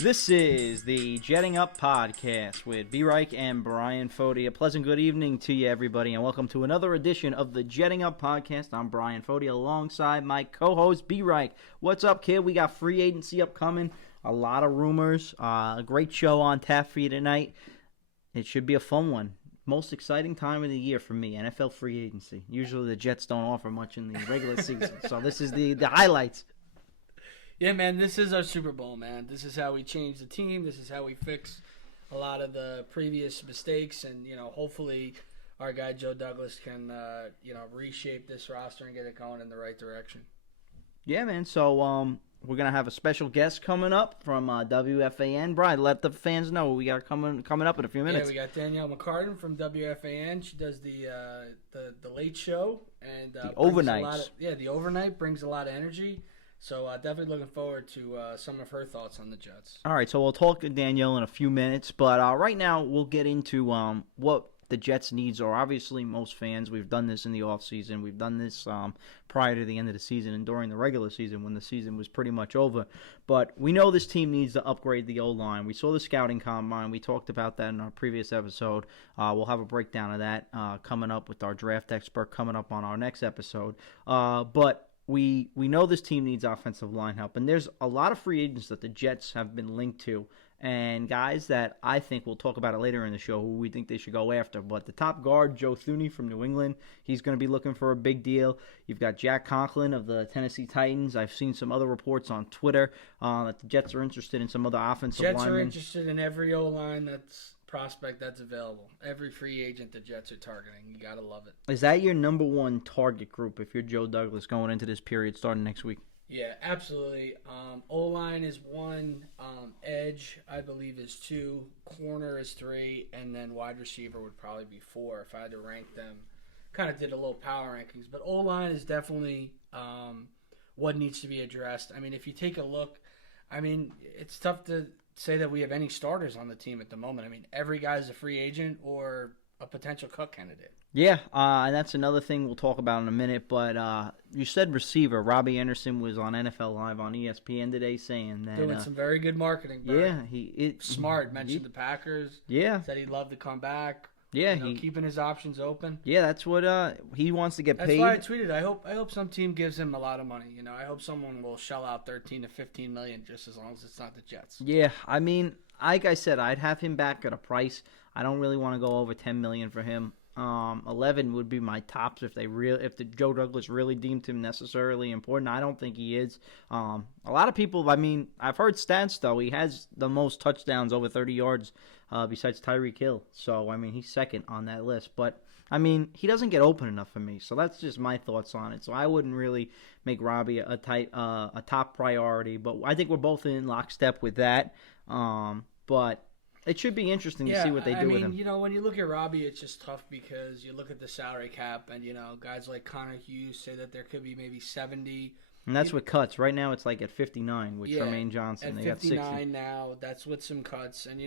This is the Jetting Up Podcast with B-Reich and Bryan Foti. A pleasant good evening to you, everybody, and welcome to another edition of the Jetting Up Podcast. I'm Bryan Foti alongside my co-host, B-Reich. What's up, kid? We got free agency upcoming, a lot of rumors, a great show on tap for you tonight. It should be a fun one. Most exciting time of the year for me, NFL free agency. Usually the Jets don't offer much in the regular season, so this is the highlights. Yeah, man, this is our Super Bowl, man. This is how we change the team. This is how we fix a lot of the previous mistakes. And, hopefully our guy Joe Douglas can, reshape this roster and get it going in the right direction. Yeah, man. So we're going to have a special guest coming up from WFAN. Bryan, let the fans know what we got coming up in a few minutes. Yeah, we got Danielle McCartan from WFAN. She does the late show. And the overnights. The overnight brings a lot of energy. So definitely looking forward to some of her thoughts on the Jets. All right, so we'll talk to Danielle in a few minutes. But right now we'll get into what the Jets' needs are. Obviously, most fans, we've done this in the offseason. We've done this prior to the end of the season and during the regular season when the season was pretty much over. But we know this team needs to upgrade the O-line. We saw the scouting combine. We talked about that in our previous episode. We'll have a breakdown of that coming up with our draft expert coming up on our next episode. But we know this team needs offensive line help, and there's a lot of free agents that the Jets have been linked to, and guys that I think we'll talk about it later in the show who we think they should go after. But the top guard, Joe Thuney from New England, he's going to be looking for a big deal. You've got Jack Conklin of the Tennessee Titans. I've seen some other reports on Twitter that the Jets are interested in some other offensive linemen. Jets are interested in every O-line prospect that's available. Every free agent the Jets are targeting. You got to love it. Is that your number one target group if you're Joe Douglas going into this period starting next week? Yeah, absolutely. O-line is one, edge, I believe, is two, corner is three, and then wide receiver would probably be four if I had to rank them. Kind of did a little power rankings, but O-line is definitely what needs to be addressed. I mean, if you take a look, it's tough to say that we have any starters on the team at the moment. I mean, every guy's a free agent or a potential cut candidate. Yeah, and that's another thing we'll talk about in a minute. But you said receiver. Robbie Anderson was on NFL Live on ESPN today saying that doing some very good marketing. Yeah, smart. Mentioned the Packers. Yeah, said he'd love to come back. Yeah, keeping his options open. Yeah, that's what he wants to get paid. That's why I tweeted. I hope some team gives him a lot of money. I hope someone will shell out $13 to $15 million just as long as it's not the Jets. Yeah, I mean, like I said, I'd have him back at a price. I don't really want to go over $10 million for him. 11 would be my tops if the Joe Douglas really deemed him necessarily important. I don't think he is. A lot of people. I mean, I've heard stats though. He has the most touchdowns over 30 yards. Besides Tyreek Hill. So, I mean, he's second on that list. But, I mean, he doesn't get open enough for me. So that's just my thoughts on it. So I wouldn't really make Robbie a top priority. But I think we're both in lockstep with that. But it should be interesting to see what they do with him. When you look at Robbie, it's just tough because you look at the salary cap and, guys like Connor Hughes say that there could be maybe 70. And that's with cuts. Right now it's like at 59 with Tremaine Johnson. At they 59 got 60. now. That's with some cuts. And,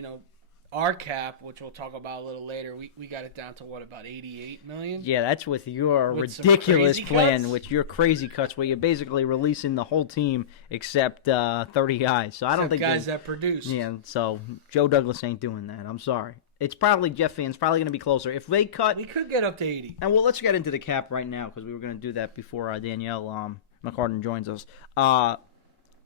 our cap, which we'll talk about a little later, we got it down to about $88 million? Yeah, that's with your ridiculous plan, with your crazy cuts, where you're basically releasing the whole team except 30 guys. So I don't think guys that produce. Yeah, so Joe Douglas ain't doing that. I'm sorry. It's probably Jeff fans probably going to be closer. If they cut, we could get up to 80. And let's get into the cap right now because we were going to do that before Danielle McCartan joins us.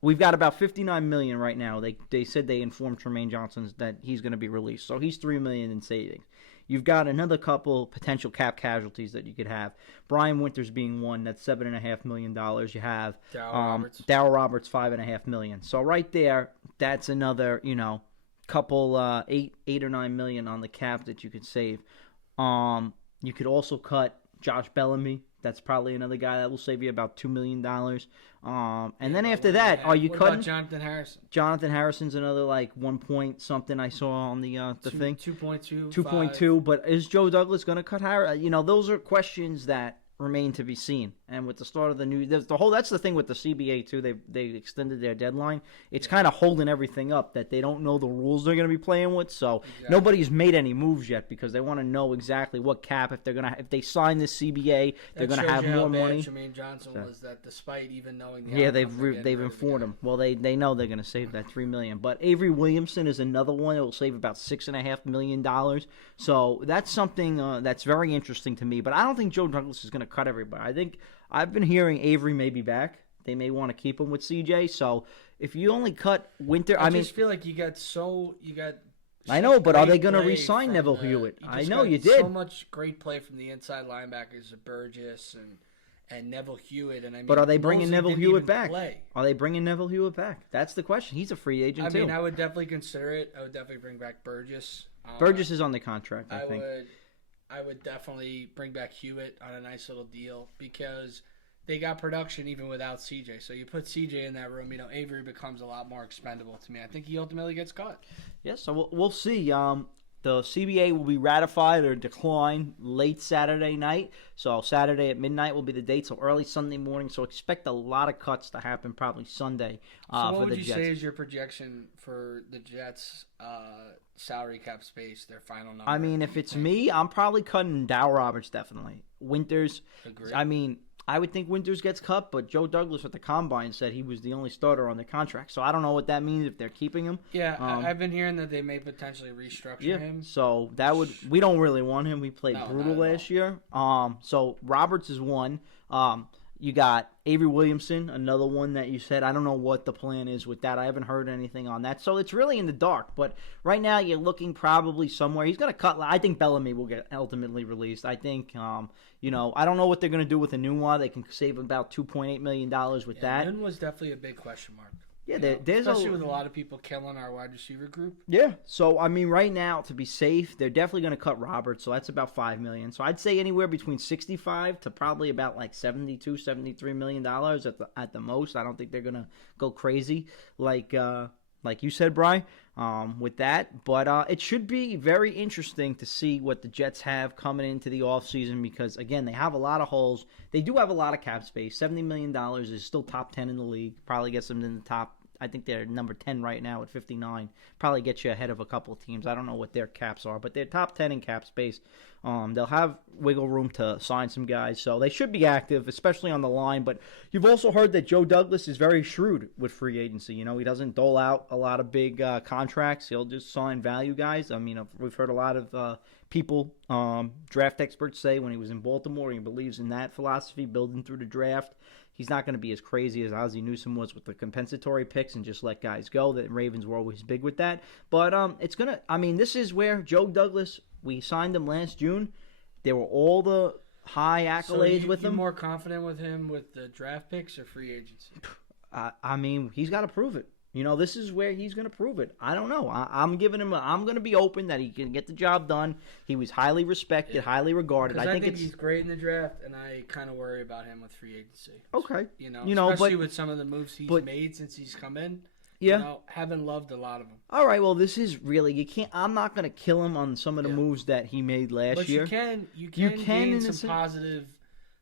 We've got about $59 million right now. They said they informed Tremaine Johnson that he's going to be released. So he's $3 million in savings. You've got another couple potential cap casualties that you could have. Brian Winters being one. That's $7.5 million. You have Darryl Roberts, $5.5 million. So right there, that's another couple $8 or $9 million on the cap that you could save. You could also cut Josh Bellamy. That's probably another guy that will save you about $2 million. And then after that, are you cutting? About Jonathan Harrison? Jonathan Harrison's another 1 point something I saw on the thing. 2.2. 2.2. But is Joe Douglas going to cut Harrison? Those are questions that remain to be seen. And with the start of the new, that's the thing with the CBA too. They extended their deadline. It's kind of holding everything up that they don't know the rules they're going to be playing with. So nobody's made any moves yet because they want to know exactly what cap if they sign this CBA, they're going to have more money. Jermaine Johnson was that despite even knowing the they've informed him. Well, they know they're going to save that $3 million. But Avery Williamson is another one that will save about $6.5 million. So that's something that's very interesting to me. But I don't think Joe Douglas is going to cut everybody. I think I've been hearing Avery may be back. They may want to keep him with CJ. So if you only cut Winter, I just feel like you got. I know, but are they going to re-sign Neville Hewitt? I know you did. So much great play from the inside linebackers of Burgess and Neville Hewitt. And I mean, but are they bringing Neville Hewitt back? Play. Are they bringing Neville Hewitt back? That's the question. He's a free agent too. I mean, I would definitely consider it. I would definitely bring back Burgess. Burgess is on the contract, I think. I would definitely bring back Hewitt on a nice little deal because they got production even without CJ. So you put CJ in that room, Avery becomes a lot more expendable to me. I think he ultimately gets cut. Yeah, so we'll see. The CBA will be ratified or declined late Saturday night. So Saturday at midnight will be the date. So early Sunday morning. So expect a lot of cuts to happen probably Sunday so for the Jets. What would you say is your projection for the Jets' salary cap space, their final number? I mean, if it's me, I'm probably cutting Dow Roberts definitely. Winters. Agreed. I mean, I would think Winters gets cut, but Joe Douglas at the Combine said he was the only starter on the contract. So I don't know what that means if they're keeping him. Yeah, I've been hearing that they may potentially restructure him. So we don't really want him. We played brutal last year. So Roberts is one. You got Avery Williamson, another one that you said. I don't know what the plan is with that. I haven't heard anything on that. So it's really in the dark. But right now you're looking probably somewhere. He's going to cut. I think Bellamy will get ultimately released. I think, I don't know what they're going to do with Enunwa. They can save about $2.8 million with that. Enunwa was definitely a big question mark. Yeah, there's especially with a lot of people killing our wide receiver group. Yeah, so I mean, right now to be safe, they're definitely going to cut Roberts, so that's about $5 million. So I'd say anywhere between 65 to probably about like $73 million at the most. I don't think they're going to go crazy like you said, Bryan, with that. But it should be very interesting to see what the Jets have coming into the offseason because, again, they have a lot of holes. They do have a lot of cap space. $70 million is still top 10 in the league. Probably gets them in the top. I think they're number 10 right now at 59. Probably gets you ahead of a couple of teams. I don't know what their caps are, but they're top 10 in cap space. They'll have wiggle room to sign some guys, so they should be active, especially on the line. But you've also heard that Joe Douglas is very shrewd with free agency. He doesn't dole out a lot of big contracts. He'll just sign value guys. I mean, we've heard a lot of people, draft experts say when he was in Baltimore, he believes in that philosophy, building through the draft. He's not going to be as crazy as Ozzie Newsome was with the compensatory picks and just let guys go. The Ravens were always big with that. But this is where Joe Douglas, we signed him last June. There were all the high accolades with him. You're more confident with him with the draft picks or free agency? He's got to prove it. This is where he's going to prove it. I don't know. I'm going to be open that he can get the job done. He was highly respected, highly regarded. I think he's great in the draft, and I kind of worry about him with free agency. Okay. Especially with some of the moves he's made since he's come in. Yeah. Haven't loved a lot of them. All right. Well, this is really I'm not going to kill him on some of the moves that he made last year. But you can gain some positive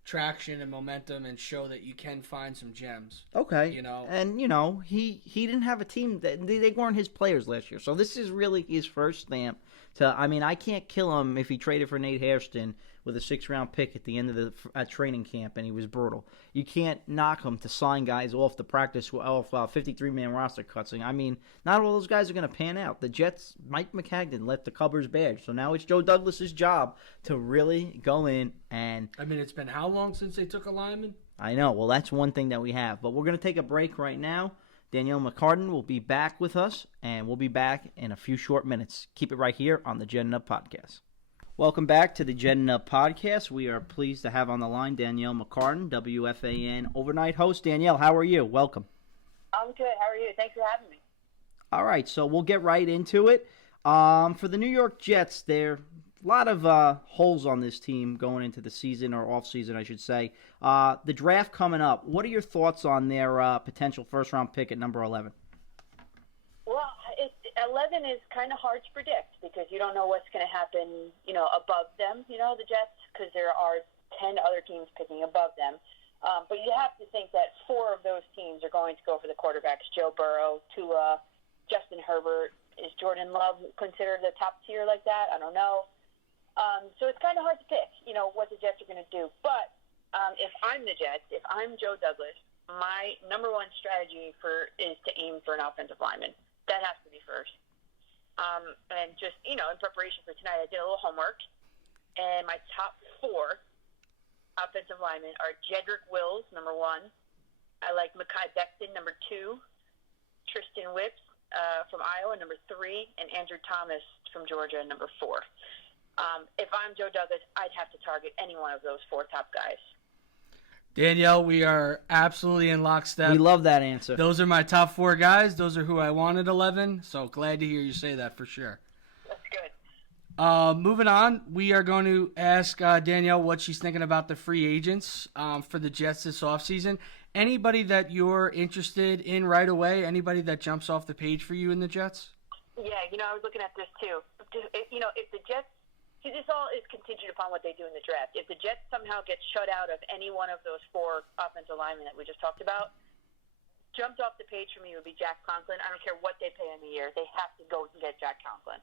traction and momentum and show that you can find some gems. Okay. And he didn't have a team that they weren't his players last year. So this is really his first stamp I can't kill him if he traded for Nate Hairston with a 6th-round pick at the end of the training camp and he was brutal. You can't knock him to sign guys off the practice off 53-man roster cuts. Not all those guys are going to pan out. The Jets, Mike McCagnon left the Covers badge. So now it's Joe Douglas's job to really go in and it's been how long since they took a lineman? I know. Well, that's one thing that we have. But we're going to take a break right now. Danielle McCartan will be back with us, and we'll be back in a few short minutes. Keep it right here on the Jet and Up Podcast. Welcome back to the Jet and Up Podcast. We are pleased to have on the line Danielle McCartan, WFAN overnight host. Danielle, how are you? Welcome. I'm good. How are you? Thanks for having me. All right, so we'll get right into it. For the New York Jets, there are a lot of holes on this team going into the season, or off-season, I should say. The draft coming up, what are your thoughts on their potential first-round pick at number 11? Well, 11 is kind of hard to predict because you don't know what's going to happen, above them, the Jets, because there are 10 other teams picking above them. But you have to think that 4 of those teams are going to go for the quarterbacks: Joe Burrow, Tua, Justin Herbert. Is Jordan Love considered a top tier like that? I don't know. So it's kind of hard to pick, what the Jets are going to do. But if I'm the Jets, if I'm Joe Douglas, my number one strategy is to aim for an offensive lineman. That has to be first. And just, in preparation for tonight, I did a little homework. And my top 4 offensive linemen are Jedrick Wills, number 1. I like Mekhi Becton, number 2. Tristan Whips from Iowa, number 3. And Andrew Thomas from Georgia, number 4. If I'm Joe Douglas, I'd have to target any one of those 4 top guys. Danielle, we are absolutely in lockstep. We love that answer. Those are my top 4 guys. Those are who I wanted 11. So glad to hear you say that for sure. That's good. Moving on, we are going to ask Danielle what she's thinking about the free agents for the Jets this offseason. Anybody that you're interested in right away? Anybody that jumps off the page for you in the Jets? Yeah, I was looking at this too. If the Jets, this all is contingent upon what they do in the draft. If the Jets somehow get shut out of any one of those 4 offensive linemen that we just talked about, jumped off the page for me would be Jack Conklin. I don't care what they pay him a year. They have to go and get Jack Conklin.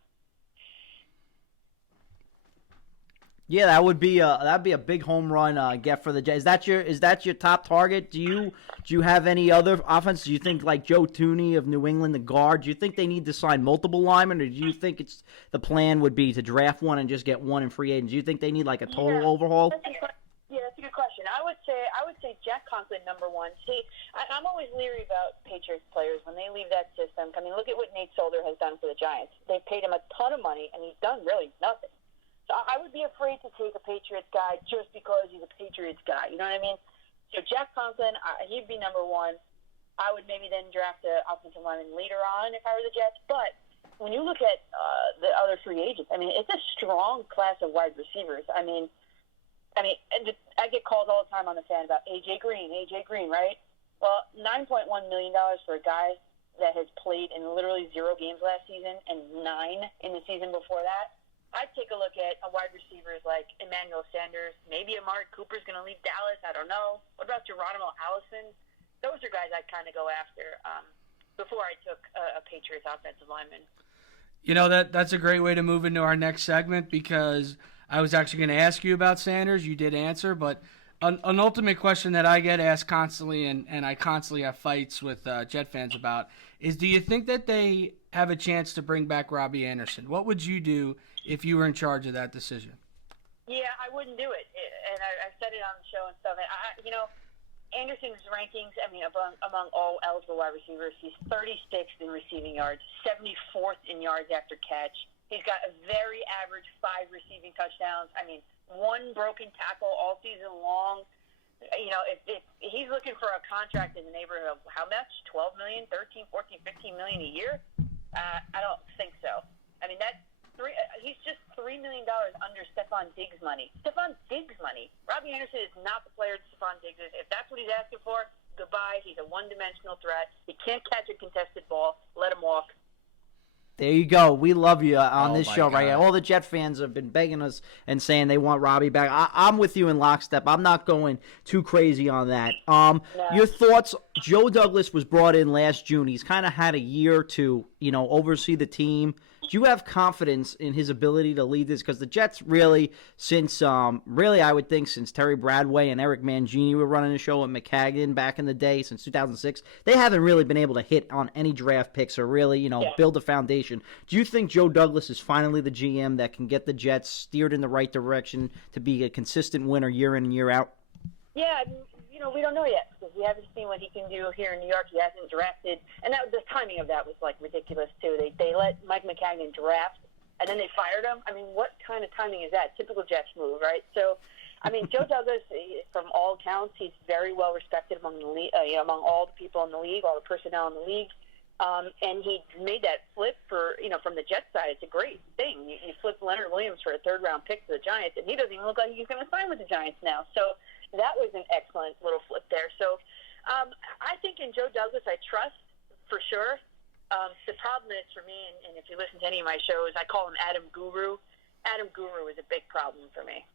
Yeah, that'd be a big home run get for the Jets. Is that your top target? Do you have any other offense? Do you think like Joe Tooney of New England, the guard? Do you think they need to sign multiple linemen, or do you think the plan would be to draft one and just get one in free agents? Do you think they need like a total overhaul? That's a good question. I would say Jack Conklin, number 1. See, I'm always leery about Patriots players when they leave that system. I mean, look at what Nate Solder has done for the Giants. They paid him a ton of money, and he's done really nothing. So I would be afraid to take a Patriots guy just because he's a Patriots guy. You know what I mean? So Jack Conklin, he'd be number 1. I would maybe then draft an offensive lineman later on if I were the Jets. But when you look at the other free agents, I mean, it's a strong class of wide receivers. I mean, I get calls all the time on the fan about AJ Green, right? Well, $9.1 million for a guy that has played in literally 0 games last season and 9 in the season before that. I'd take a look at wide receivers like Emmanuel Sanders. Maybe Amari Cooper's going to leave Dallas. I don't know. What about Geronimo Allison? Those are guys I'd kind of go after before I took a Patriots offensive lineman. That's a great way to move into our next segment because I was actually going to ask you about Sanders. You did answer, but an ultimate question that I get asked constantly and I constantly have fights with Jet fans about is, do you think that they have a chance to bring back Robbie Anderson? What would you do if you were in charge of that decision? Yeah, I wouldn't do it. And I've said it on the show and stuff. Anderson's rankings, among all eligible wide receivers, he's 36th in receiving yards, 74th in yards after catch. He's got a very average 5 receiving touchdowns. 1 broken tackle all season long. If he's looking for a contract in the neighborhood of how much? 12 million, 13, 14, 15 million a year? I don't think so. He's just $3 million under Stephon Diggs' money. Stephon Diggs' money. Robbie Anderson is not the player that Stephon Diggs is. If that's what he's asking for, goodbye. He's a one-dimensional threat. He can't catch a contested ball. Let him walk. There you go. We love you on this show, God. right? All the Jet fans have been begging us and saying they want Robbie back. I'm with you in lockstep. I'm not going too crazy on that. Your thoughts? Joe Douglas was brought in last June. He's kind of had a year to, oversee the team. Do you have confidence in his ability to lead this? Because the Jets really, I would think since Terry Bradway and Eric Mangini were running the show at McCagnon back in the day, since 2006, they haven't really been able to hit on any draft picks or really, build a foundation. Do you think Joe Douglas is finally the GM that can get the Jets steered in the right direction to be a consistent winner year in and year out? Yeah, we don't know yet because we haven't seen what he can do here in New York. He hasn't drafted, and the timing of that was ridiculous too. They let Mike McCagnon draft, and then they fired him. What kind of timing is that? Typical Jets move, right? So, Joe Douglas, from all accounts, he's very well respected among the league, among all the people in the league, all the personnel in the league. And he made that flip from the Jets side. It's a great thing. You flip Leonard Williams for a 3rd-round pick to the Giants, and he doesn't even look like he's going to sign with the Giants now. So that was an excellent little flip there. So I think in Joe Douglas I trust for sure. The problem is for me, and if you listen to any of my shows, I call him Adam Guru. Adam Guru is a big problem for me.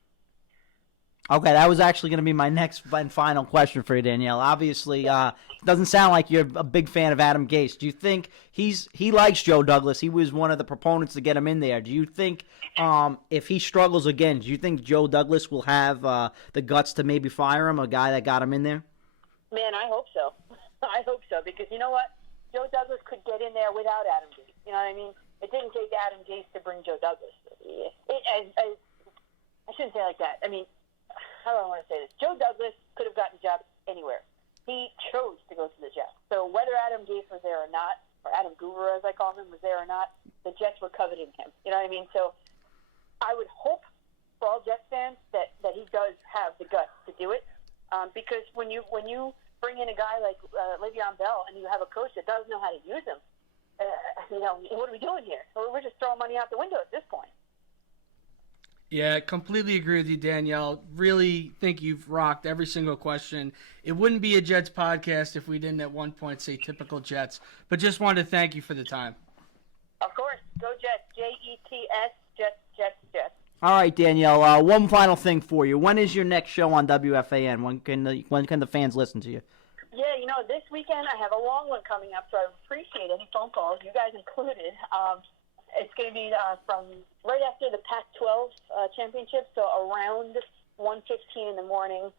Okay, that was actually going to be my next and final question for you, Danielle. Obviously, it doesn't sound like you're a big fan of Adam Gase. Do you think he likes Joe Douglas? He was one of the proponents to get him in there. Do you think if he struggles again, do you think Joe Douglas will have the guts to maybe fire him, a guy that got him in there? Man, I hope so. I hope so, because you know what? Joe Douglas could get in there without Adam Gase. You know what I mean? It didn't take Adam Gase to bring Joe Douglas. I shouldn't say it like that. I mean, how do I want to say this? Joe Douglas could have gotten a job anywhere. He chose to go to the Jets. So whether Adam Gase was there or not, or Adam Guru, as I call him, was there or not, the Jets were coveting him. You know what I mean? So I would hope for all Jets fans that he does have the guts to do it, because when you bring in a guy like Le'Veon Bell and you have a coach that does know how to use him, what are we doing here? We're just throwing money out the window at this point. Yeah, completely agree with you, Danielle. Really think you've rocked every single question. It wouldn't be a Jets podcast if we didn't at one point say typical Jets, but just wanted to thank you for the time. Of course. Go Jets. Jets. Jets. All right, Danielle, one final thing for you. When is your next show on WFAN? When can the fans listen to you? Yeah, this weekend I have a long one coming up, so I appreciate any phone calls, you guys included. It's going to be from right after the Pac-12 championship, so around 1:15 in the morning,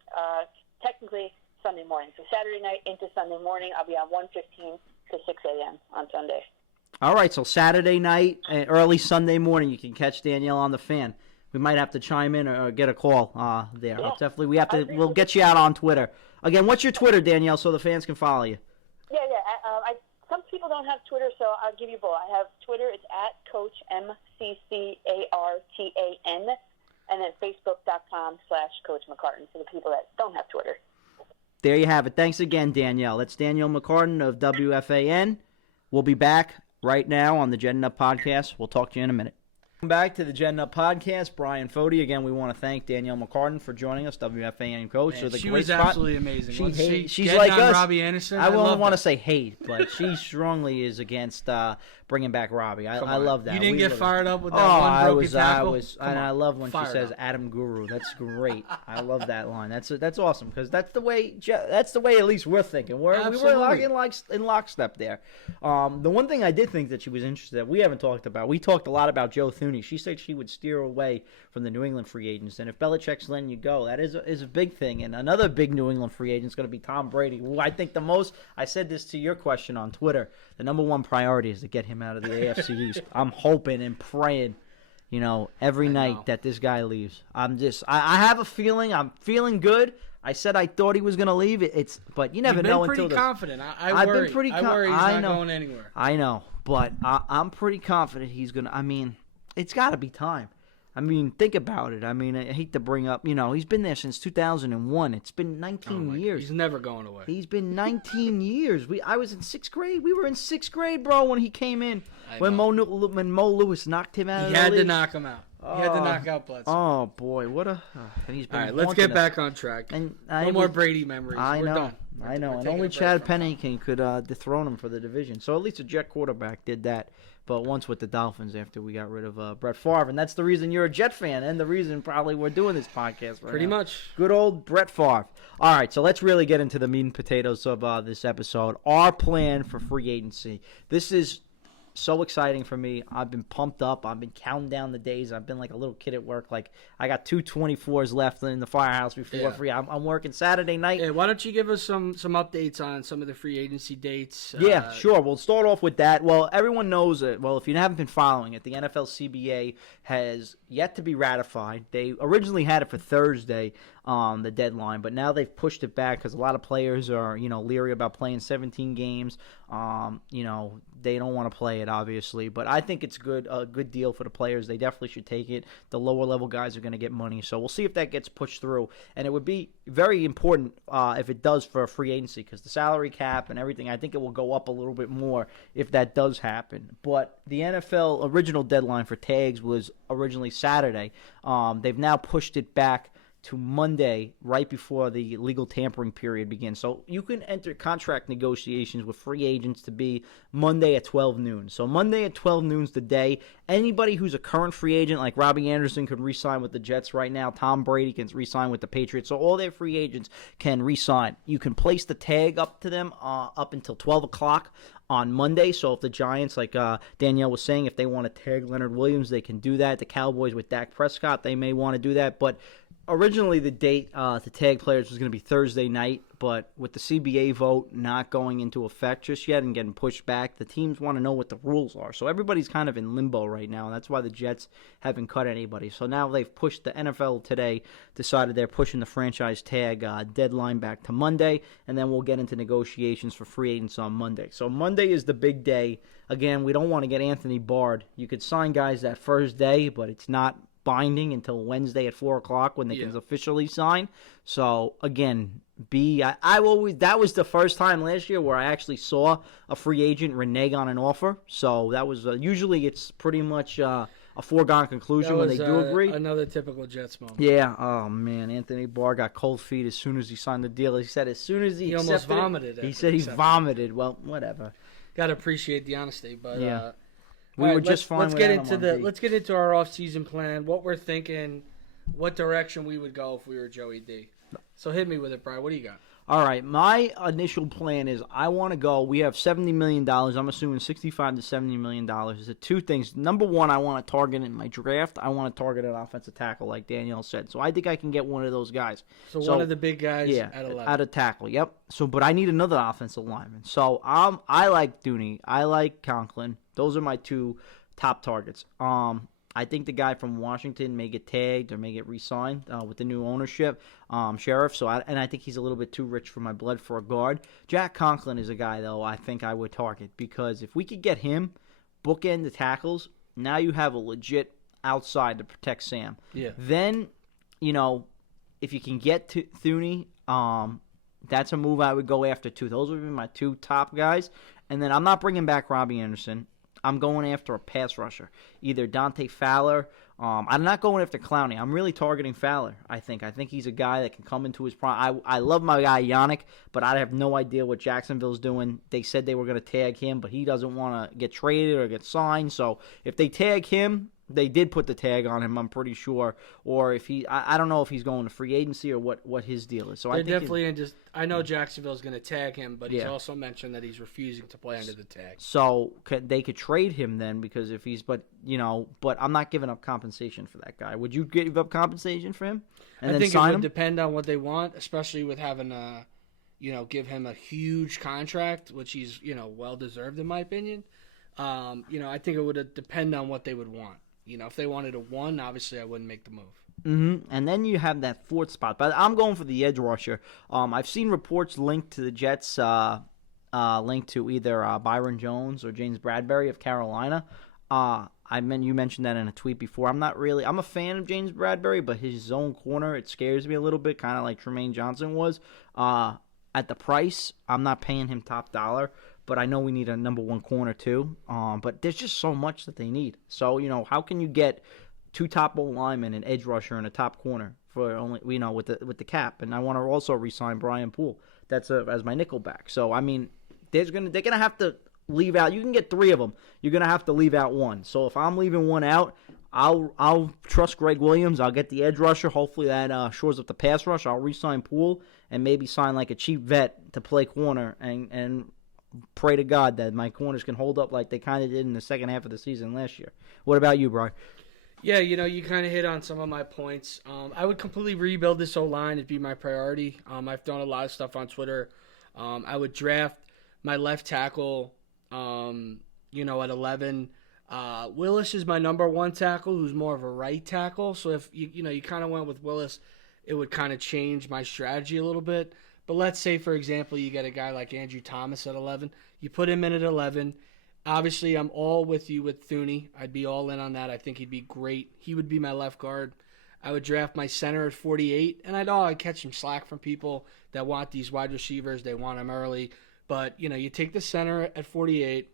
technically Sunday morning. So Saturday night into Sunday morning, I'll be on 1:15 to 6 a.m. on Sunday. All right, so Saturday night, early Sunday morning, you can catch Danielle on the Fan. We might have to chime in or get a call there. Yeah. Definitely, we'll get you out on Twitter. Again, what's your Twitter, Danielle, so the fans can follow you? Yeah. Some people don't have Twitter, so I'll give you both. I have Twitter. It's at Coach MCCARTAN, and then Facebook.com/Coach McCartan for the people that don't have Twitter. There you have it. Thanks again, Danielle. That's Danielle McCartan of WFAN. We'll be back right now on the Jetting Up Podcast. We'll talk to you in a minute. Welcome back to the Jetting Up Podcast. Bryan Foti. Again, we want to thank Danielle McCartan for joining us, WFAN coach. Man, the she great was spot. absolutely amazing. She's like us. Robbie Anderson. I won't want to it. say hate, but she strongly is against bringing back Robbie. I love that. You didn't get fired up with that one broken tackle? I love when she Fired says up. Adam Guru. That's great. I love that line. That's awesome because that's the way at least we're thinking. We were in lockstep there. The one thing I did think that she was interested in, we haven't talked about. We talked a lot about Joe Thuney. She said she would steer away from the New England free agents, and if Belichick's letting you go, that is a big thing. And another big New England free agent is going to be Tom Brady, who I think the most. I said this to your question on Twitter. The number one priority is to get him out of the AFC East. I'm hoping and praying, every night that this guy leaves. I have a feeling. I'm feeling good. I said I thought he was going to leave. But you never know until. You've been pretty confident. I've been pretty confident. I worry he's not going anywhere. I know, but I'm pretty confident he's going to. I mean, it's got to be time. I mean, think about it. I mean, I hate to bring up, he's been there since 2001. It's been 19 years. He's never going away. He's been 19 years. I was in 6th grade. We were in 6th grade, bro, when he came in. When Mo Lewis knocked him out of the league. He had to knock him out. He had to knock out Bledsoe. Oh, boy. What a... he's been all right, let's get back on track. And no more Brady memories. We're done. I know. And only Chad Pennington could dethrone him for the division. So at least a Jet quarterback did that. But once with the Dolphins after we got rid of Brett Favre. And that's the reason you're a Jet fan and the reason probably we're doing this podcast right Pretty now. much. Good old Brett Favre. All right, so let's really get into the meat and potatoes of this episode. Our plan for free agency. This is so exciting for me. I've been pumped up. I've been counting down the days. I've been like a little kid at work. Like I got 2 24s left in the firehouse before free. I'm working Saturday night. Yeah, why don't you give us some updates on some of the free agency dates? Yeah, sure. We'll start off with that. Well, everyone knows it. Well, if you haven't been following it, the NFL CBA has yet to be ratified. They originally had it for Thursday, the deadline, but now they've pushed it back because a lot of players are, leery about playing 17 games. They don't want to play it, obviously, but I think it's a good deal for the players. They definitely should take it. The lower level guys are going to get money, so we'll see if that gets pushed through. And it would be very important if it does for a free agency because the salary cap and everything, I think it will go up a little bit more if that does happen. But the NFL original deadline for tags was originally Saturday. They've now pushed it back to Monday, right before the legal tampering period begins. So you can enter contract negotiations with free agents to be Monday at 12 noon. So Monday at 12 noon is the day. Anybody who's a current free agent, like Robbie Anderson, could re-sign with the Jets right now. Tom Brady can re-sign with the Patriots. So all their free agents can re-sign. You can place the tag up to them up until 12 o'clock on Monday. So if the Giants, like Danielle was saying, if they want to tag Leonard Williams, they can do that. The Cowboys with Dak Prescott, they may want to do that. But originally the date to tag players was going to be Thursday night, but with the CBA vote not going into effect just yet and getting pushed back, the teams want to know what the rules are. So everybody's kind of in limbo right now, and that's why the Jets haven't cut anybody. So now they've pushed, the NFL today decided they're pushing the franchise tag deadline back to Monday, and then we'll get into negotiations for free agents on Monday. So Monday is the big day. Again, we don't want to get Anthony Bard. You could sign guys that first day, but it's not binding until Wednesday at 4 o'clock when they can officially sign. So again, I always, that was the first time last year where I actually saw a free agent renege on an offer. So that was usually it's pretty much a foregone conclusion when they do agree. Another typical Jets moment. Yeah. Oh man, Anthony Barr got cold feet as soon as he signed the deal. He said as soon as he almost vomited. He said he vomited. Well, whatever. Got to appreciate the honesty, but yeah. We were just fine. Let's get into our off-season plan. What we're thinking, what direction we would go if we were Joey D. So hit me with it, Bryan. What do you got? All right, my initial plan is I want to go. We have $70 million. I'm assuming $65 to $70 million. There's two things. Number one, I want to target in my draft. I want to target an offensive tackle, like Danielle said. So I think I can get one of those guys. So one of the big guys at 11. At a tackle, yep. So, but I need another offensive lineman. So I like Thuney. I like Conklin. Those are my two top targets. I think the guy from Washington may get tagged or may get re-signed with the new ownership, Sheriff. So I think he's a little bit too rich for my blood for a guard. Jack Conklin is a guy, though, I think I would target because if we could get him, bookend the tackles, now you have a legit outside to protect Sam. Yeah. Then, if you can get to Thuney, that's a move I would go after, too. Those would be my two top guys. And then I'm not bringing back Robbie Anderson. I'm going after a pass rusher, either Dante Fowler. I'm not going after Clowney. I'm really targeting Fowler, I think. I think he's a guy that can come into his prime. I love my guy Yannick, but I have no idea what Jacksonville's doing. They said they were going to tag him, but he doesn't want to get traded or get signed. So if they tag him, they did put the tag on him, I'm pretty sure. Or if I don't know if he's going to free agency or what his deal is. So They're definitely I know Jacksonville's going to tag him, but he's also mentioned that he's refusing to play under the tag. So they could trade him then because if he's, but I'm not giving up compensation for that guy. Would you give up compensation for him? And I then think sign it would him? depend on what they want, especially with having give him a huge contract, which he's well deserved in my opinion. I think it would depend on what they would want. If they wanted a 1, obviously I wouldn't make the move. Mm-hmm. And then you have that fourth spot. But I'm going for the edge rusher. I've seen reports linked to the Jets, linked to either Byron Jones or James Bradbury of Carolina. You mentioned that in a tweet before. I'm a fan of James Bradbury, but his zone corner, it scares me a little bit, kind of like Tremaine Johnson was. At the price, I'm not paying him top dollar. But I know we need a number one corner too. But there's just so much that they need. So, how can you get two top O-linemen, an edge rusher, and a top corner for only with the cap? And I want to also re-sign Brian Poole. That's as my nickel back. So they're gonna have to leave out. You can get 3 of them. You're gonna have to leave out 1. So if I'm leaving 1 out, I'll trust Greg Williams. I'll get the edge rusher. Hopefully that shores up the pass rush. I'll re-sign Poole and maybe sign like a cheap vet to play corner and pray to God that my corners can hold up like they kind of did in the second half of the season last year. What about you, Bryan? Yeah, you kind of hit on some of my points. I would completely rebuild this O-line. It'd be my priority. I've done a lot of stuff on Twitter. I would draft my left tackle, at 11. Willis is my number 1 tackle, who's more of a right tackle. So if you kind of went with Willis, it would kind of change my strategy a little bit. But let's say, for example, you get a guy like Andrew Thomas at 11. You put him in at 11. Obviously, I'm all with you with Thuney. I'd be all in on that. I think he'd be great. He would be my left guard. I would draft my center at 48. And I'd catch some slack from people that want these wide receivers. They want them early. But, you take the center at 48.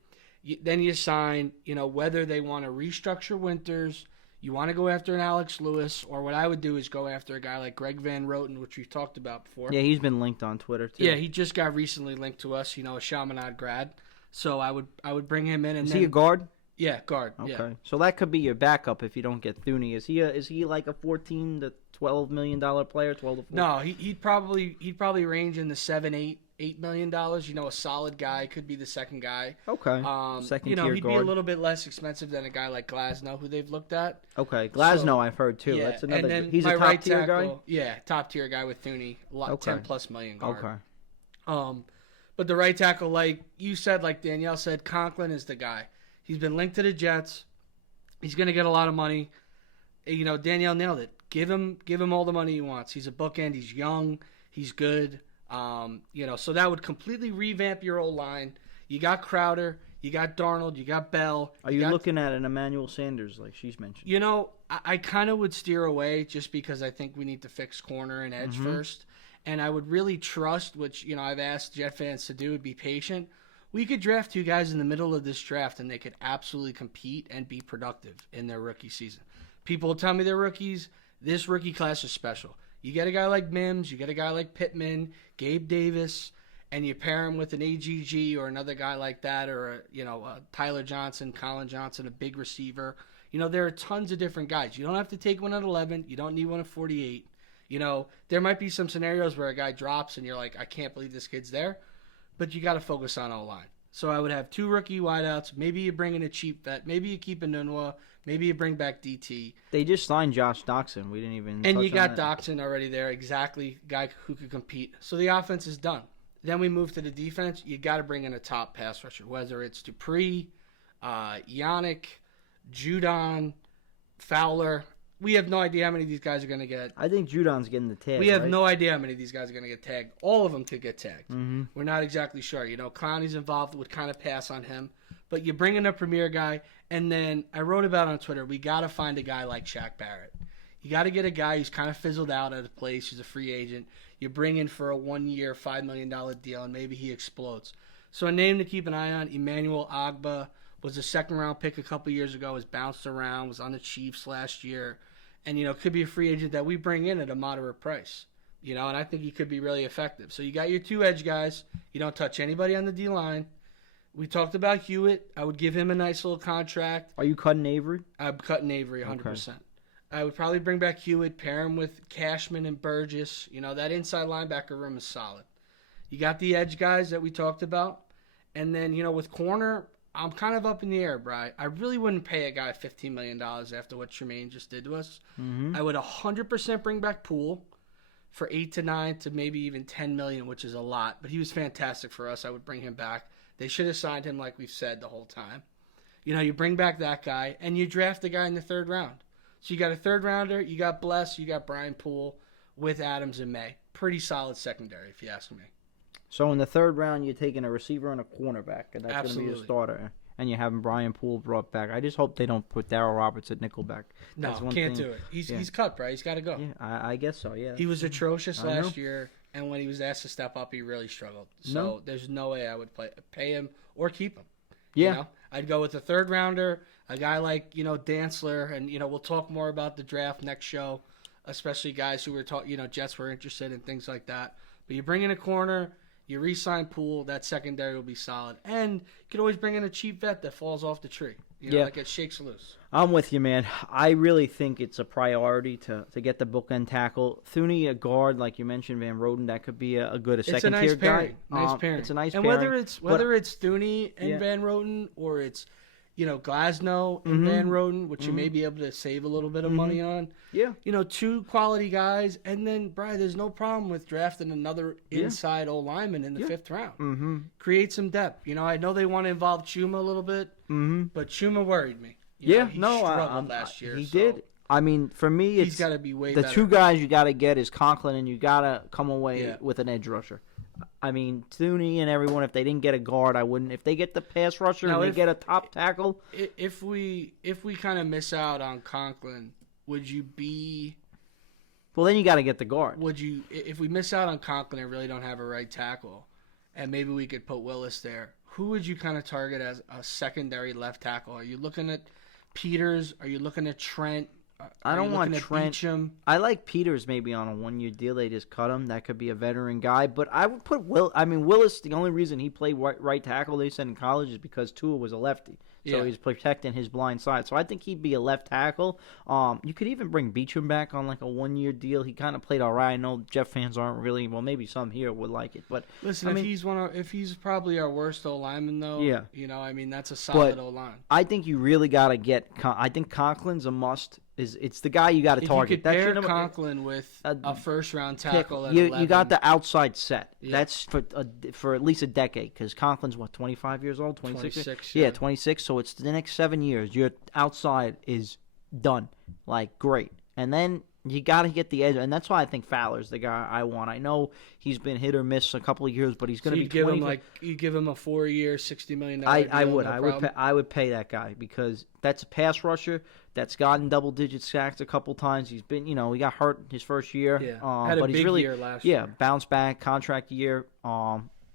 Then you sign, whether they want to restructure Winters. You want to go after an Alex Lewis, or what I would do is go after a guy like Greg Van Roten, which we've talked about before. Yeah, he's been linked on Twitter too. Yeah, he just got recently linked to us. A Chaminade grad. So I would bring him in. And is he a guard? Yeah, guard. Okay, yeah. So that could be your backup if you don't get Thuney. Is he like a $14 to $12 million player? 12 to 14? No, he'd probably range in the $7-8 million. A solid guy, could be the second guy. Okay. Second tier he'd guard. be a little bit less expensive than a guy like Glasnow, who they've looked at. Okay, Glasnow I've heard too. Yeah, That's another. and then He's my a top right tier tackle, guy. Yeah, top tier guy with Thuney, Okay. 10+ million guard. Okay. But the right tackle, like you said, like Danielle said, Conklin is the guy. He's been linked to the Jets. He's going to get a lot of money. Danielle nailed it. Give him all the money he wants. He's a bookend. He's young. He's good. So that would completely revamp your old line. You got Crowder. You got Darnold. You got Bell. Are you looking at an Emmanuel Sanders like she's mentioned? I kind of would steer away just because I think we need to fix corner and edge first. And I would really trust, which, I've asked Jet fans to do, would be patient. We could draft two guys in the middle of this draft, and they could absolutely compete and be productive in their rookie season. People will tell me they're rookies. This rookie class is special. You get a guy like Mims, you get a guy like Pittman, Gabe Davis, and you pair him with an AGG or another guy like that, or Tyler Johnson, Colin Johnson, a big receiver. There are tons of different guys. You don't have to take one at 11. You don't need one at 48. There might be some scenarios where a guy drops and you're like, I can't believe this kid's there. But you got to focus on O-line. So I would have two rookie wideouts. Maybe you bring in a cheap vet. Maybe you keep a Nunwa. Maybe you bring back DT. They just signed Josh Doxson. We didn't even And touch you got on that. Doxson already there. Exactly. Guy who could compete. So the offense is done. Then we move to the defense. You got to bring in a top pass rusher, whether it's Dupree, Yannick, Judon, Fowler. We have no idea how many of these guys are going to get. I think Judon's getting the tag. We have right? no idea how many of these guys are going to get tagged. All of them could get tagged. Mm-hmm. We're not exactly sure. Clowney's involved, would kind of pass on him. But you bring in a premier guy, and then I wrote about on Twitter, we got to find a guy like Shaq Barrett. You got to get a guy who's kind of fizzled out at a place, who's a free agent. You bring in for a 1-year, $5 million deal, and maybe he explodes. So a name to keep an eye on, Emmanuel Ogbah, was a second-round pick a couple years ago, was bounced around, was on the Chiefs last year. And, could be a free agent that we bring in at a moderate price. And I think he could be really effective. So you got your two edge guys. You don't touch anybody on the D-line. We talked about Hewitt. I would give him a nice little contract. Are you cutting Avery? I'm cutting Avery 100%. Okay. I would probably bring back Hewitt, pair him with Cashman and Burgess. That inside linebacker room is solid. You got the edge guys that we talked about. And then, with corner, I'm kind of up in the air, Bryan. I really wouldn't pay a guy $15 million after what Tremaine just did to us. Mm-hmm. I would 100% bring back Poole for 8 to 9 to maybe even $10 million, which is a lot. But he was fantastic for us. I would bring him back. They should have signed him like we've said the whole time. You bring back that guy, and you draft a guy in the third round. So you got a third rounder, you got Bless, you got Brian Poole with Adams and May. Pretty solid secondary, if you ask me. So in the third round, you're taking a receiver and a cornerback, and that's going to be Absolutely. your starter. And you're having Brian Poole brought back. I just hope they don't put Darryl Roberts at nickelback. No, That's one can't thing. do it. He's cut, Bryan. He's got to go. Yeah, I guess so, yeah. He was atrocious I know. last year, and when he was asked to step up, he really struggled. So No. there's no way I would pay him or keep him. Yeah. I'd go with a third rounder, a guy like Dantzler, and we'll talk more about the draft next show, especially guys who were Jets were interested in things like that. But you bring in a corner, you re-sign Poole, that secondary will be solid, and you can always bring in a cheap vet that falls off the tree. Like it shakes loose. I'm with you, man. I really think it's a priority to get the bookend tackle. Thuney, a guard, like you mentioned, Van Roten, that could be a good second-tier guy. Nice pairing. It's a nice and pairing. whether it's Thuney and Yeah. Van Roten, or it's Glasnow and Van Roten, which you may be able to save a little bit of money on. Yeah. Two quality guys, and then Bryan, there's no problem with drafting another inside O lineman in the fifth round. Mm-hmm. Create some depth. I know they want to involve Chuma a little bit, but Chuma worried me. He struggled last year. He so did. I mean, for me, He's got to be way the better. two guys you got to get is Conklin, and you got to come away Yeah. with an edge rusher. I mean, Thuney and everyone, if they didn't get a guard, I wouldn't. If they get the pass rusher Now, and they if- get a top tackle, If we kind of miss out on Conklin, would you be? well, then you got to get the guard. Would you, if we miss out on Conklin and really don't have a right tackle, and maybe we could put Willis there, who would you kind of target as a secondary left tackle? Are you looking at Peters? Are you looking at Trent? I don't want Trent. Beecham? I like Peters maybe on a 1-year deal. They just cut him. That could be a veteran guy. But I would put Willis. The only reason he played right tackle, they said in college, is because Tua was a lefty. So he's protecting his blind side. So I think he'd be a left tackle. You could even bring Beecham back on like a 1-year deal. He kind of played all right. I know Jeff fans aren't really, well, maybe some here would like it. But listen, if he's probably our worst O lineman though, that's a solid O line. I think you really got to get. I think Conklin's a must. It's the guy you got to target. You could pair Conklin with a first-round tackle at 11. You got the outside set. Yeah. That's for at least a decade because Conklin's, 25 years old? 26? Yeah, 26. So it's the next 7 years. Your outside is done. Great. And then you got to get the edge. And that's why I think Fowler's the guy I want. I know he's been hit or miss a couple of years, but he's going to be 20. You give him a 4-year, $60 million deal. I would. No I would pay that guy because that's a pass rusher that's gotten double-digit sacks a couple times. He's been, he got hurt his first year. Yeah, had a big year last year. Yeah, bounce back, contract year.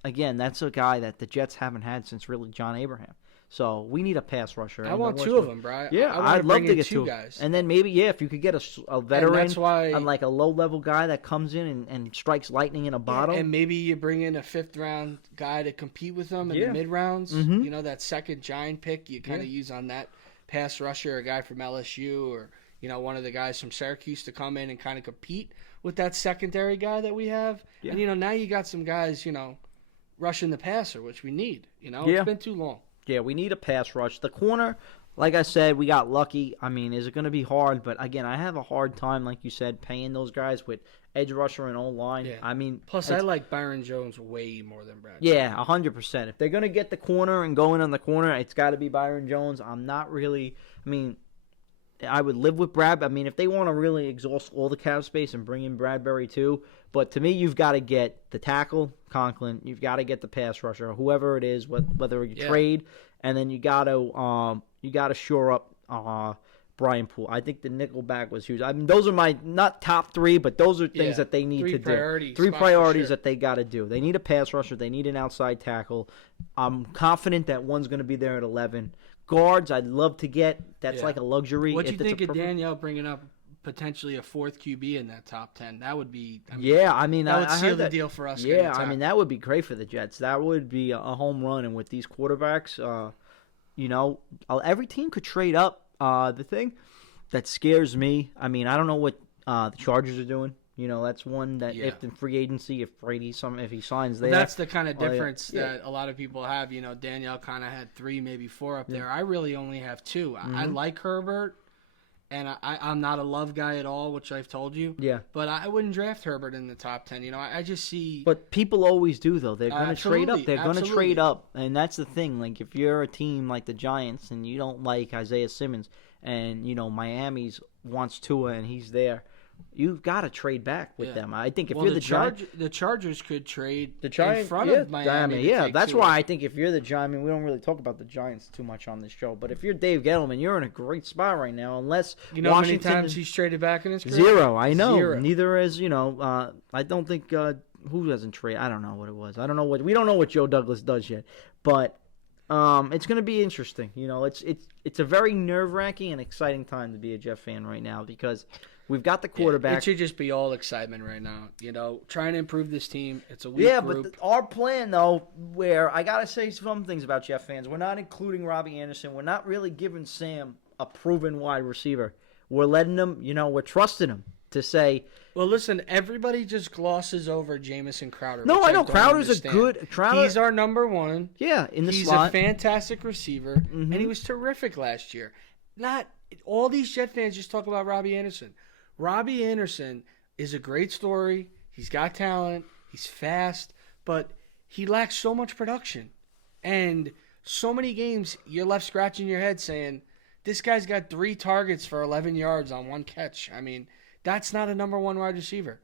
Again, that's a guy that the Jets haven't had since really John Abraham. So we need a pass rusher. I want two of them, Brian. Yeah, I'd love to get two guys. And then maybe, if you could get a veteran, and that's why, and like a low-level guy that comes in and strikes lightning in a bottle. And maybe you bring in a 5th-round guy to compete with them in the mid-rounds. Mm-hmm. That second Giant pick you kind of use on that pass rusher, a guy from LSU or, one of the guys from Syracuse to come in and kind of compete with that secondary guy that we have. Yeah. And, now you got some guys, rushing the passer, which we need. It's been too long. Yeah, we need a pass rush. The corner, like I said, we got lucky. Is it going to be hard? But, again, I have a hard time, like you said, paying those guys with edge rusher and O-line. Yeah. Plus, I like Byron Jones way more than Brad. Yeah, 100%. If they're going to get the corner and go in on the corner, it's got to be Byron Jones. I'm not really I would live with Brad. If they want to really exhaust all the cap space and bring in Bradbury too. But to me, you've got to get the tackle, Conklin. You've got to get the pass rusher, whoever it is, whether you trade, and then you got to shore up Bryan Poole. I think the nickel back was huge. Those are my not top 3, but those are things that they need to do. 3 priorities that they got to do. They need a pass rusher. They need an outside tackle. I'm confident that one's going to be there at 11. Guards, I'd love to get. That's like a luxury. What do you think of Danielle bringing up potentially a 4th QB in that top 10? That would be. That would seal the deal for us. Yeah, that would be great for the Jets. That would be a home run. And with these quarterbacks, every team could trade up. The thing that scares me, I don't know what the Chargers are doing. That's one that if in free agency, if Brady if he signs there. That's the kind of difference that a lot of people have. Danielle kind of had 3, maybe 4 up there. I really only have 2. Mm-hmm. I like Herbert, and I'm not a love guy at all, which I've told you. Yeah. But I wouldn't draft Herbert in the top 10. I just see. But people always do, though. They're going to trade up. They're going to trade up, and that's the thing. Like if you're a team like the Giants and you don't like Isaiah Simmons, and Miami's wants Tua and he's there. You've got to trade back with them. I think if you're the Giants, the Chargers could trade in front of Miami. That's why I think if you're the Giants, we don't really talk about the Giants too much on this show. But if you're Dave Gettleman, you're in a great spot right now. Unless Washington, how many times he's traded back in his career? 0. I know. 0. Neither is I don't think who doesn't trade. I don't know what it was. We don't know what Joe Douglas does yet. But it's going to be interesting. It's a very nerve-wracking and exciting time to be a Jeff fan right now because we've got the quarterback. It should just be all excitement right now. Trying to improve this team. It's a weak group. But our plan, though, where I got to say some things about Jeff fans. We're not including Robbie Anderson. We're not really giving Sam a proven wide receiver. We're letting him, we're trusting him to say. Well, listen, everybody just glosses over Jamison Crowder. No, I know Crowder's a good. He's our number 1. Yeah, in the slot. He's a fantastic receiver, and he was terrific last year. Not all these Jet fans just talk about Robbie Anderson. Robbie Anderson is a great story. He's got talent. He's fast, but he lacks so much production. And so many games, you're left scratching your head saying, this guy's got 3 targets for 11 yards on 1 catch. That's not a number 1 wide receiver.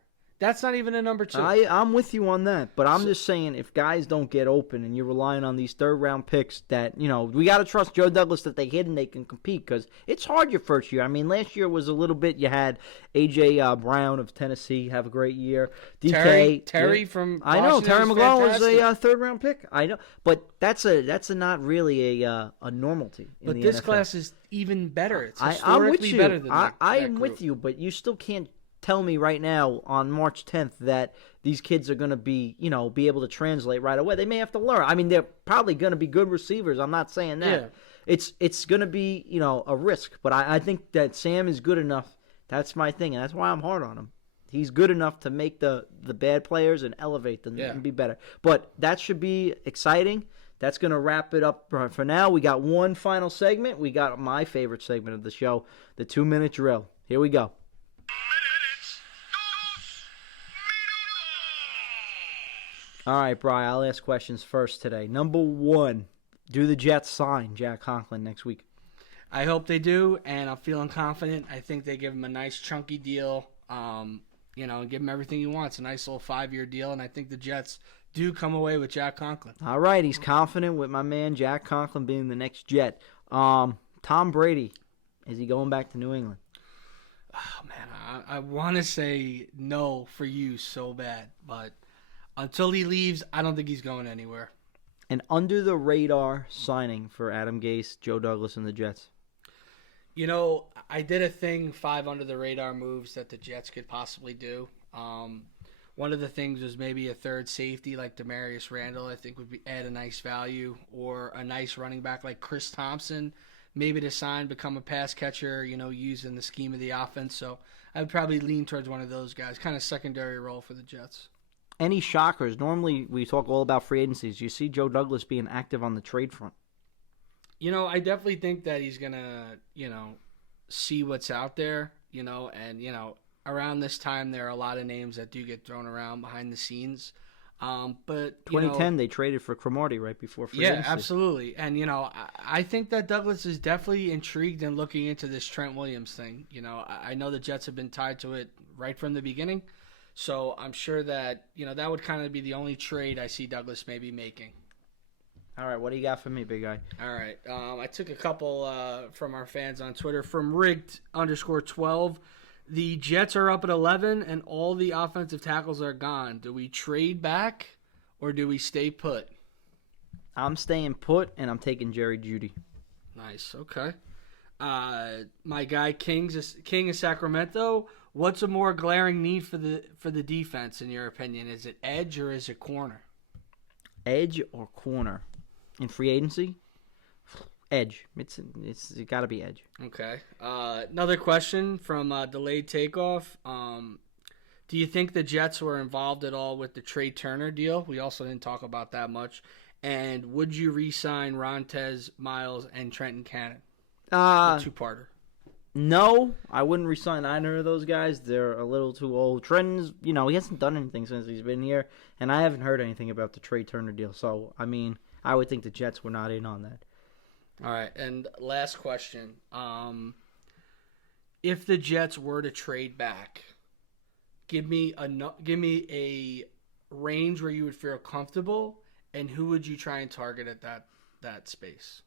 That's not even a number 2. I'm with you on that, but I'm just saying if guys don't get open and you're relying on these third-round picks that, we got to trust Joe Douglas that they hit and they can compete because it's hard your first year. I mean, last year was a little bit, you had A.J. Brown of Tennessee have a great year. Terry from I know, Washington Terry McLaurin was fantastic. a third-round pick. I know, but that's not really a normality in But the this NFL. class is even better. It's I'm with historically you. better than that I'm group. with you, but you still can't tell me right now on March 10th that these kids are going to be able to translate right away. They may have to learn. I mean, they're probably going to be good receivers. I'm not saying that. Yeah. It's going to be, a risk, but I think that Sam is good enough. That's my thing, and that's why I'm hard on him. He's good enough to make the bad players and elevate them and be better. But that should be exciting. That's going to wrap it up for now. We got one final segment. We got my favorite segment of the show, the 2-minute drill. Here we go. All right, Bryan, I'll ask questions first today. Number 1, do the Jets sign Jack Conklin next week? I hope they do, and I'm feeling confident. I think they give him a nice chunky deal, and give him everything he wants, a nice little 5-year deal, and I think the Jets do come away with Jack Conklin. All right, he's confident with my man Jack Conklin being the next Jet. Tom Brady, is he going back to New England? Oh, man, I want to say no for you so bad, but until he leaves, I don't think he's going anywhere. An under-the-radar signing for Adam Gase, Joe Douglas, and the Jets. I did a thing, 5 under-the-radar moves that the Jets could possibly do. One of the things was maybe a third safety like Demarius Randall, I think would add a nice value, or a nice running back like Chris Thompson, maybe to sign, become a pass catcher, using the scheme of the offense. So I would probably lean towards one of those guys, kind of secondary role for the Jets. Any shockers? Normally we talk all about free agencies. You see Joe Douglas being active on the trade front. I definitely think that he's going to, see what's out there, and, around this time there are a lot of names that do get thrown around behind the scenes. But 2010, they traded for Cromartie right before free agency. Yeah, absolutely. And, I think that Douglas is definitely intrigued in looking into this Trent Williams thing. I know the Jets have been tied to it right from the beginning. So I'm sure that, that would kind of be the only trade I see Douglas maybe making. All right, what do you got for me, big guy? All right. I took a couple from our fans on Twitter. From Rigged_12, the Jets are up at 11 and all the offensive tackles are gone. Do we trade back or do we stay put? I'm staying put, and I'm taking Jerry Jeudy. Nice. Okay. My guy King of Sacramento. What's a more glaring need for the defense in your opinion? Is it edge or is it corner? Edge or corner in free agency? Edge. It's got to be edge. Okay. Another question from Delayed Takeoff. Do you think the Jets were involved at all with the Trey Turner deal? We also didn't talk about that much. And would you re-sign Rontez, Miles, and Trenton Cannon? Two-parter. No, I wouldn't re-sign either of those guys. They're a little too old. Trenton's, he hasn't done anything since he's been here, and I haven't heard anything about the Trey Turner deal. So, I would think the Jets were not in on that. All right, and last question. If the Jets were to trade back, give me a range where you would feel comfortable, and who would you try and target at that space?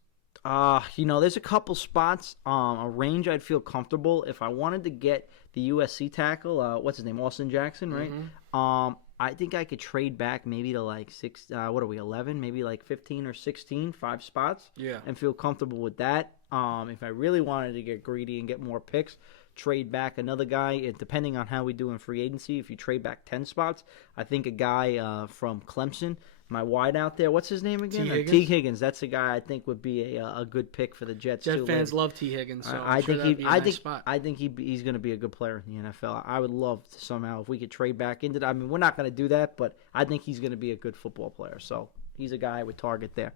There's a couple spots, a range I'd feel comfortable if I wanted to get the USC tackle. What's his name? Austin Jackson, right? Mm-hmm. I think I could trade back maybe to like 11, maybe like 15 or 16, 5 spots. Yeah. And feel comfortable with that. If I really wanted to get greedy and get more picks, trade back another guy. Depending on how we do in free agency, if you trade back 10 spots, I think a guy from Clemson, my wide out there, what's his name again? T. Higgins. That's a guy I think would be a good pick for the Jets. Jet fans love T. Higgins, so I think he's going to be a good player in the NFL. I would love to somehow if we could trade back into that. We're not going to do that, but I think he's going to be a good football player. So he's a guy I would target there.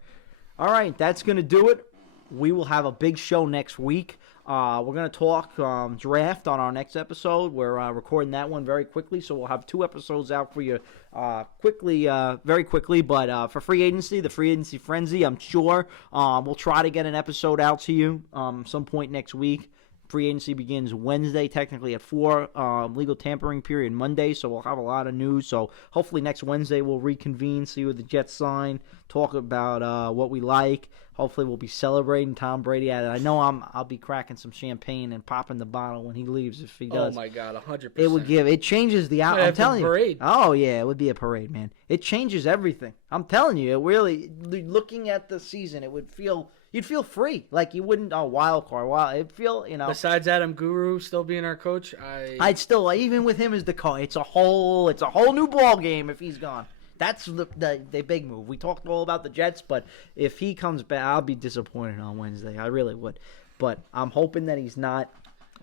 All right, that's going to do it. We will have a big show next week. We're going to talk draft on our next episode. We're recording that one very quickly, so we'll have 2 episodes out for you very quickly. But for free agency, the free agency frenzy, I'm sure we'll try to get an episode out to you some point next week. Free agency begins Wednesday, technically at 4. Legal tampering period Monday, so we'll have a lot of news. So hopefully next Wednesday we'll reconvene, see what the Jets sign, talk about what we like. Hopefully we'll be celebrating Tom Brady. I know I'll be cracking some champagne and popping the bottle when he leaves if he does. Oh my God, 100%. It changes the out. I'm telling you. Parade. Oh yeah, it would be a parade, man. It changes everything. I'm telling you, it really. Looking at the season, you'd feel free, like you wouldn't. Oh, wild card, it'd feel, Besides Adam Guru still being our coach, I'd still, even with him as the coach, it's a whole new ball game if he's gone. That's the big move. We talked all about the Jets, but if he comes back, I'll be disappointed on Wednesday. I really would. But I'm hoping that he's not.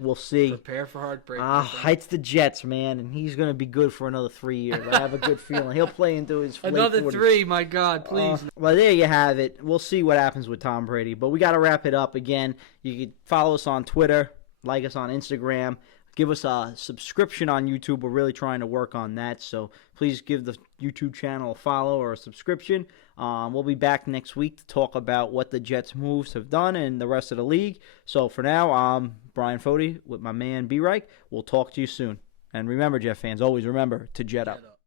We'll see. Prepare for heartbreak. It's the Jets, man, and he's going to be good for another 3 years. I have a good feeling. He'll play into his another late 40s. 3, my God, please. Well, there you have it. We'll see what happens with Tom Brady. But we got to wrap it up again. You can follow us on Twitter, like us on Instagram. Give us a subscription on YouTube. We're really trying to work on that. So please give the YouTube channel a follow or a subscription. We'll be back next week to talk about what the Jets moves have done and the rest of the league. So for now, I'm Bryan Foti with my man B-Reich. We'll talk to you soon. And remember, Jet fans, always remember to Jet up.